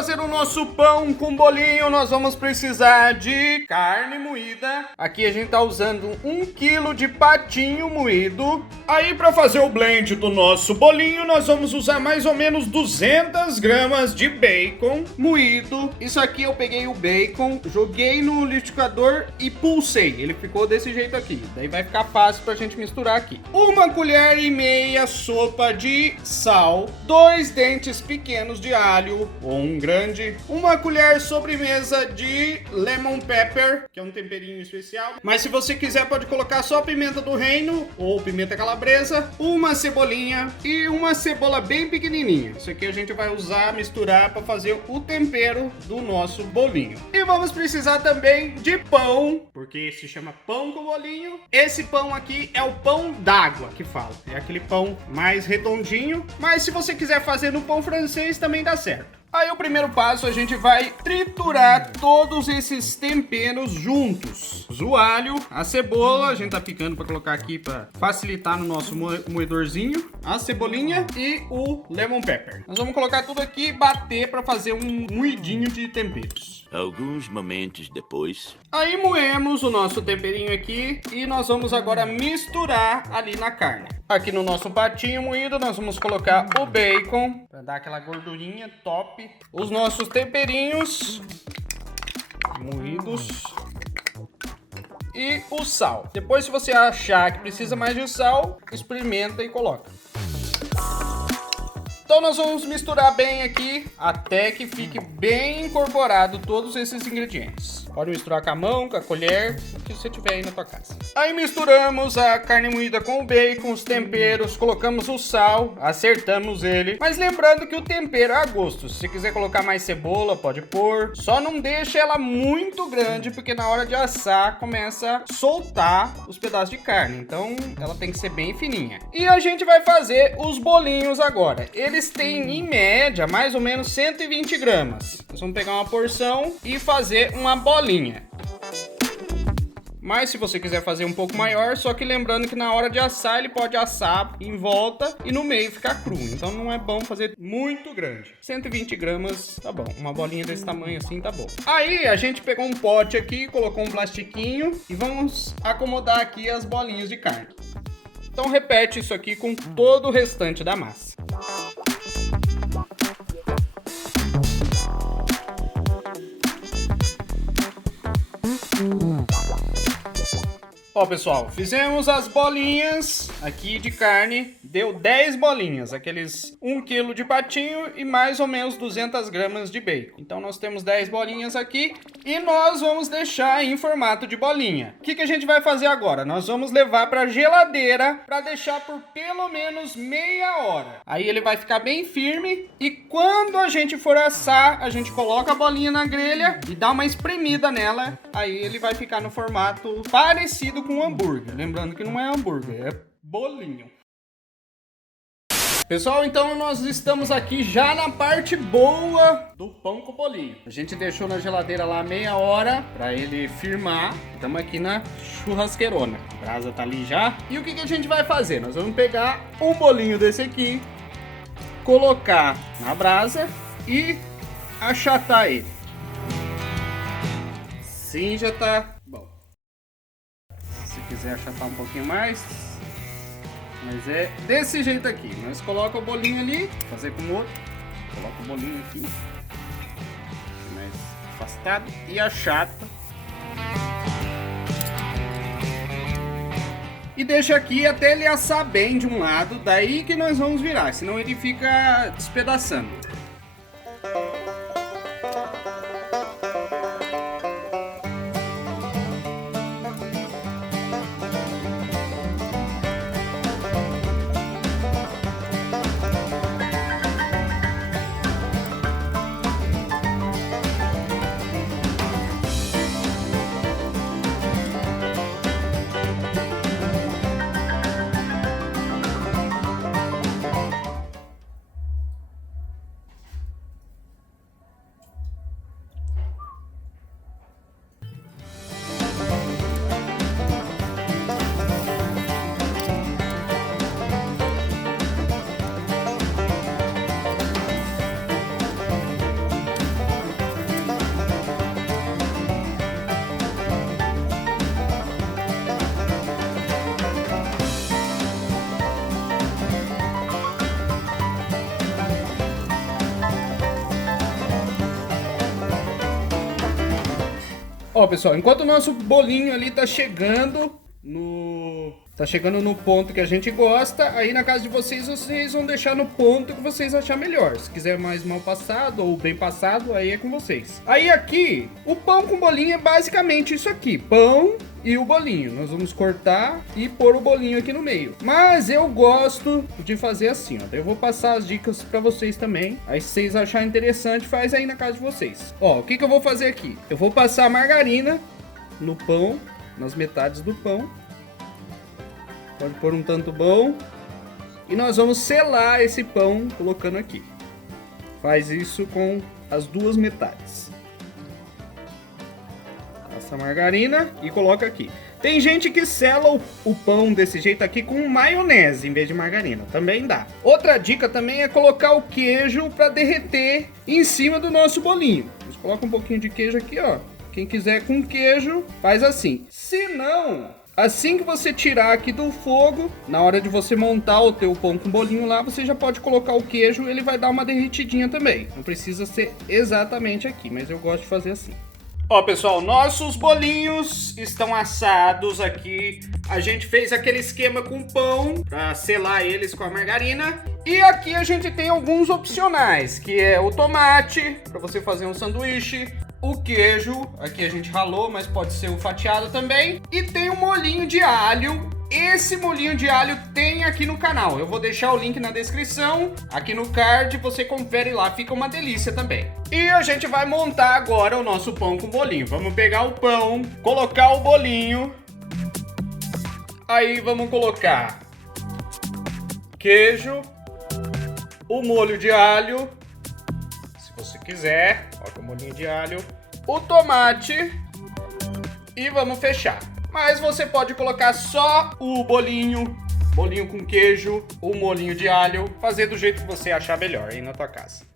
fazer o nosso pão com bolinho, nós vamos precisar de carne moída. Aqui a gente tá usando 1 kg de patinho moído. Aí para fazer o blend do nosso bolinho, nós vamos usar mais ou menos 200 gramas de bacon moído. Isso aqui eu peguei o bacon, joguei no liquidificador e pulsei. Ele ficou desse jeito aqui. Daí vai ficar fácil pra gente misturar aqui. 1,5 colheres sopa de sal, 2 dentes pequenos de alho, ou um grande, 1 colher sobremesa de lemon pepper, que é um temperinho especial. Mas se você quiser pode colocar só pimenta do reino ou pimenta calabresa, uma cebolinha e uma cebola bem pequenininha. Isso aqui a gente vai usar, misturar para fazer o tempero do nosso bolinho. E vamos precisar também de pão, porque se chama pão com bolinho. Esse pão aqui é o pão d'água que fala. É aquele pão mais redondinho, mas se você quiser fazer no pão francês também dá certo. Aí o primeiro passo, a gente vai triturar todos esses temperos juntos. O alho, a cebola, a gente tá picando para colocar aqui para facilitar no nosso moedorzinho. A cebolinha e o lemon pepper. Nós vamos colocar tudo aqui e bater para fazer um moidinho de temperos. Alguns momentos depois... Aí moemos o nosso temperinho aqui e nós vamos agora misturar ali na carne. Aqui no nosso patinho moído nós vamos colocar o bacon para dar aquela gordurinha top. Os nossos temperinhos moídos e o sal. Depois, se você achar que precisa mais de sal, experimenta e coloca. Então nós vamos misturar bem aqui até que fique bem incorporado todos esses ingredientes. Pode misturar com a mão, com a colher, o que você tiver aí na tua casa. Aí misturamos a carne moída com o bacon, os temperos, colocamos o sal, acertamos ele. Mas lembrando que o tempero é a gosto. Se você quiser colocar mais cebola, pode pôr. Só não deixa ela muito grande, porque na hora de assar começa a soltar os pedaços de carne. Então ela tem que ser bem fininha. E a gente vai fazer os bolinhos agora. Eles têm em média mais ou menos 120 gramas. Nós vamos pegar uma porção e fazer uma bolinha. Mas se você quiser fazer um pouco maior, só que lembrando que na hora de assar, ele pode assar em volta e no meio ficar cru. Então não é bom fazer muito grande. 120 gramas, tá bom. Uma bolinha desse tamanho assim, tá bom. Aí a gente pegou um pote aqui, colocou um plastiquinho e vamos acomodar aqui as bolinhas de carne. Então repete isso aqui com todo o restante da massa. Ó, pessoal, fizemos as bolinhas aqui de carne, deu 10 bolinhas, aqueles 1 kg de patinho e mais ou menos 200 gramas de bacon. Então nós temos 10 bolinhas aqui e nós vamos deixar em formato de bolinha. O que a gente vai fazer agora? Nós vamos levar para a geladeira para deixar por pelo menos meia hora. Aí ele vai ficar bem firme e quando a gente for assar, a gente coloca a bolinha na grelha e dá uma espremida nela. Aí ele vai ficar no formato parecido com um hambúrguer. Lembrando que não é hambúrguer, é bolinho. Pessoal, então nós estamos aqui já na parte boa do pão com bolinho. A gente deixou na geladeira lá meia hora para ele firmar. Estamos aqui na churrasqueirona. A brasa tá ali já. E o que a gente vai fazer? Nós vamos pegar um bolinho desse aqui, colocar na brasa e achatar ele. Sim, já tá bom. Se quiser achatar um pouquinho mais, mas é desse jeito aqui. Nós coloca o bolinho ali, fazer com o outro, coloca o bolinho aqui, mais afastado e achata. E deixa aqui até ele assar bem de um lado, daí que nós vamos virar, senão ele fica despedaçando. Ó, pessoal, enquanto o nosso bolinho ali tá chegando no ponto que a gente gosta, aí na casa de vocês vão deixar no ponto que vocês achar melhor. Se quiser mais mal passado ou bem passado, aí é com vocês. Aí aqui, o pão com bolinho é basicamente isso aqui, pão e o bolinho. Nós vamos cortar e pôr o bolinho aqui no meio. Mas eu gosto de fazer assim, ó. Eu vou passar as dicas pra vocês também. Aí se vocês acharem interessante, faz aí na casa de vocês. Ó, o que eu vou fazer aqui? Eu vou passar margarina no pão, nas metades do pão. Pode pôr um tanto bom. E nós vamos selar esse pão colocando aqui. Faz isso com as duas metades. Passa a margarina e coloca aqui. Tem gente que sela o pão desse jeito aqui com maionese em vez de margarina. Também dá. Outra dica também é colocar o queijo para derreter em cima do nosso bolinho. A gente coloca um pouquinho de queijo aqui, ó. Quem quiser com queijo, faz assim. Se não... Assim que você tirar aqui do fogo, na hora de você montar o teu pão com bolinho lá, você já pode colocar o queijo, ele vai dar uma derretidinha também. Não precisa ser exatamente aqui, mas eu gosto de fazer assim. Ó, pessoal, nossos bolinhos estão assados aqui. A gente fez aquele esquema com pão para selar eles com a margarina. E aqui a gente tem alguns opcionais, que é o tomate, para você fazer um sanduíche. O queijo, aqui a gente ralou, mas pode ser o fatiado também. E tem o molhinho de alho. Esse molhinho de alho tem aqui no canal. Eu vou deixar o link na descrição. Aqui no card, você confere lá. Fica uma delícia também. E a gente vai montar agora o nosso pão com bolinho. Vamos pegar o pão, colocar o bolinho. Aí vamos colocar queijo, o molho de alho. Se você quiser, coloca o molhinho de alho, o tomate e vamos fechar. Mas você pode colocar só o bolinho com queijo, o molhinho de alho, fazer do jeito que você achar melhor aí na tua casa.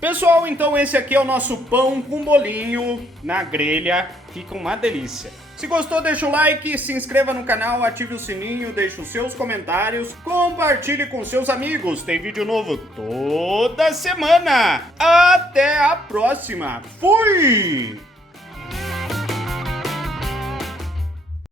Pessoal, então esse aqui é o nosso pão com bolinho na grelha, fica uma delícia. Se gostou, deixa o like, se inscreva no canal, ative o sininho, deixe os seus comentários, compartilhe com seus amigos, tem vídeo novo toda semana. Até a próxima, fui!